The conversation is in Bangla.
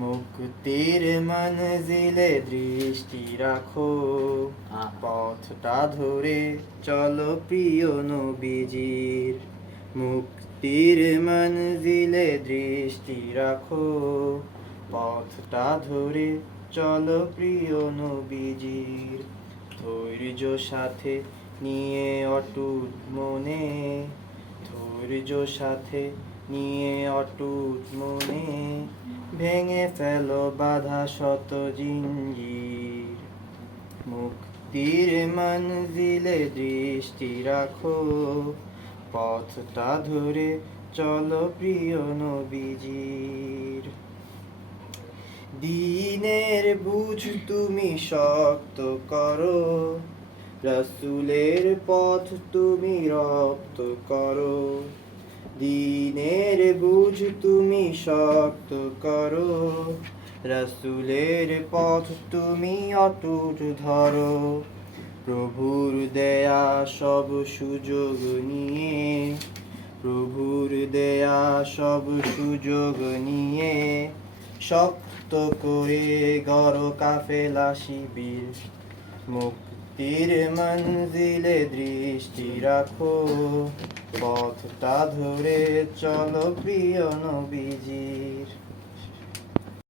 মুক্তির মনজিলে দৃষ্টি রাখো, পথটা ধরে চলো প্রিয় নবীজির। মুক্তির মনজিলে দৃষ্টি রাখো, পথটা ধরে চলো প্রিয় নবীজির। ধৈর্য সাথে নিয়ে অটুট মনে, ধৈর্য সাথে নিয়ে অটুট মনে, ভেঙে ফেলো বাধা শত জিঞ্জির। মুক্তির মনজিলে দৃষ্টি রাখো, পথটা ধরে চলো প্রিয় নবীজির। দ্বীনের বুঝ তুমি শক্ত করো, রাসূলের পথ তুমি রপ্ত করো। দ্বীনের বুঝ তুমি শক্ত করো, রাসূলের পথ তুমি অটুট ধরো। প্রভুর দেয়া সব সুযোগ নিয়ে, প্রভুর দেয়া সব সুযোগ নিয়ে, শক্ত করে গড় কাফেলা শিবির। মুক্তির মনজিলে দৃষ্টি রাখো, পথটা ধরে চলো প্রিয় নবীজির।